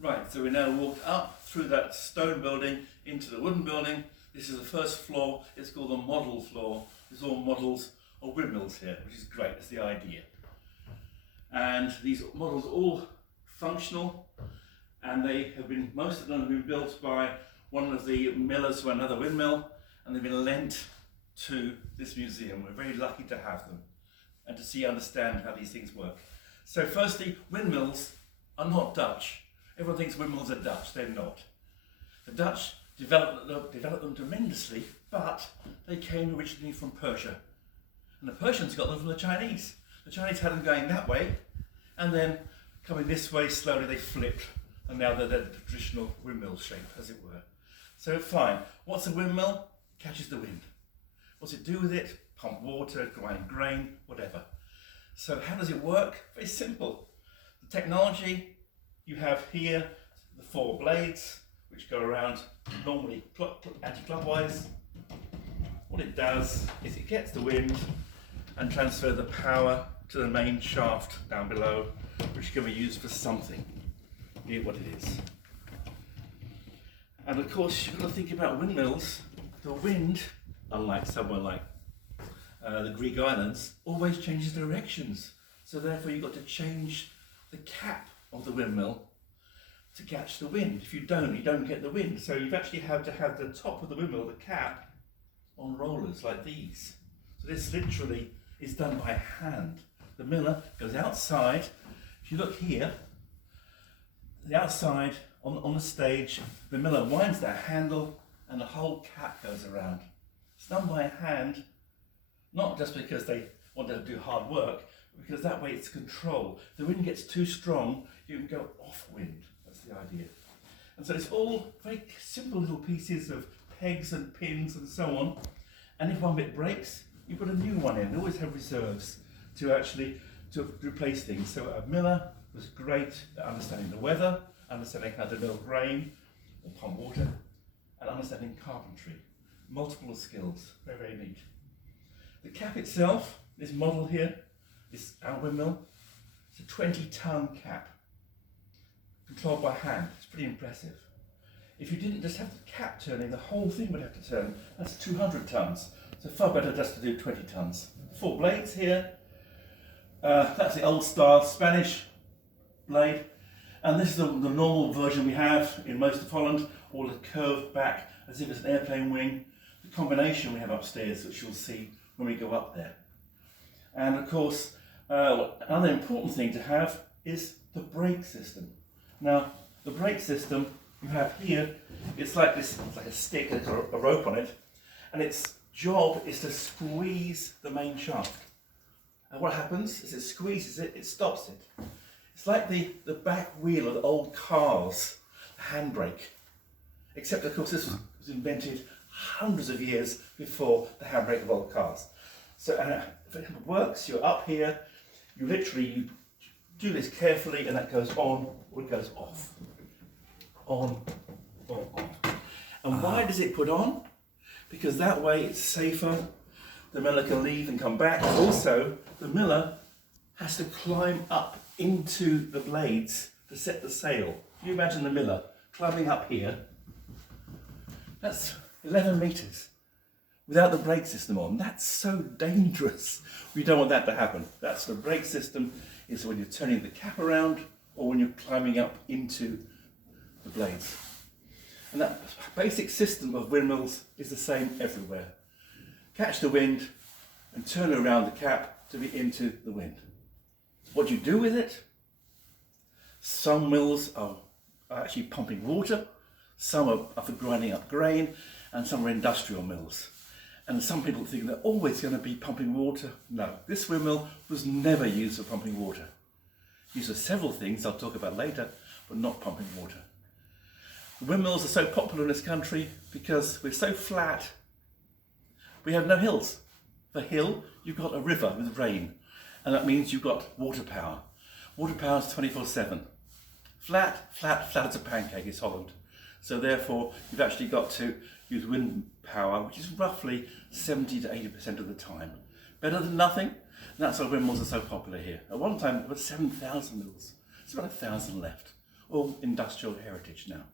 Right, so we now walked up through that stone building into the wooden building. This is the first floor. It's called the model floor. There's all models of windmills here, which is great. That's the idea. And these models are all functional, and most of them have been built by one of the millers for another windmill, and they've been lent to this museum. We're very lucky to have them and to understand how these things work. So firstly, windmills are not Dutch. Everyone thinks windmills are Dutch. They're not. The Dutch developed them tremendously, but they came originally from Persia. And the Persians got them from the Chinese. The Chinese had them going that way, and then coming this way slowly they flipped, and now they're the traditional windmill shape, as it were. So fine. What's a windmill? Catches the wind. What's it do with it? Pump water, grind grain, whatever. So how does it work? Very simple. The technology, you have here the 4 blades, which go around normally anti-clockwise. What it does is it gets the wind and transfers the power to the main shaft down below, which can be used for something, be it what it is. And of course, you've got to think about windmills. The wind, unlike somewhere like the Greek islands, always changes directions. So therefore you've got to change the cap of the windmill to catch the wind. If you don't get the wind. So you've actually had to have the top of the windmill, the cap, on rollers like these. So this literally is done by hand. The miller goes outside. If you look here, the outside on the stage, the miller winds that handle and the whole cap goes around. It's done by hand, not just because they want to do hard work, but because that way it's control. If the wind gets too strong, you can go off wind. That's the idea. And so it's all very simple little pieces of pegs and pins and so on. And if one bit breaks, you put a new one in. They always have reserves to replace things. So a miller was great at understanding the weather, understanding how to mill grain or pump water, and understanding carpentry. Multiple skills, very, very neat. The cap itself, this model here, this our windmill, it's a 20-ton cap, controlled by hand. It's pretty impressive. If you didn't just have the cap turning, the whole thing would have to turn. That's 200 tons. So far better just to do 20 tons. 4 blades here. That's the old style Spanish blade. And this is the normal version we have in most of Holland, all the curved back as if it's an airplane wing. The combination we have upstairs, which you'll see when we go up there. And of course, another important thing to have is the brake system. Now, the brake system you have here, it's like this, it's like a stick, there's a rope on it, and its job is to squeeze the main shaft. And what happens is it squeezes it, it stops it. It's like the back wheel of the old cars, the handbrake. Except, of course, this was invented hundreds of years before the handbrake of old cars. So if it works, you're up here, you do this carefully, and that goes on or it goes off. On or off. And why does it put on? Because that way it's safer. The miller can leave and come back. Also, the miller has to climb up into the blades to set the sail. Can you imagine the miller climbing up here? That's 11 meters without the brake system on. That's so dangerous. We don't want that to happen. That's the brake system is when you're turning the cap around or when you're climbing up into the blades. And that basic system of windmills is the same everywhere. Catch the wind and turn around the cap to be into the wind. What do you do with it? Some mills are actually pumping water, some are for grinding up grain, and some are industrial mills. And some people think they're always going to be pumping water. No, this windmill was never used for pumping water. Used for several things I'll talk about later, but not pumping water. The windmills are so popular in this country because we're so flat. We have no hills. For a hill, you've got a river with rain, and that means you've got water power. Water power is 24/7. Flat, flat, flat as a pancake is Holland. So therefore, you've actually got to use wind power, which is roughly 70 to 80% of the time. Better than nothing, and that's why windmills are so popular here. At one time, there were 7,000 mills. There's about 1,000 left. all industrial heritage now.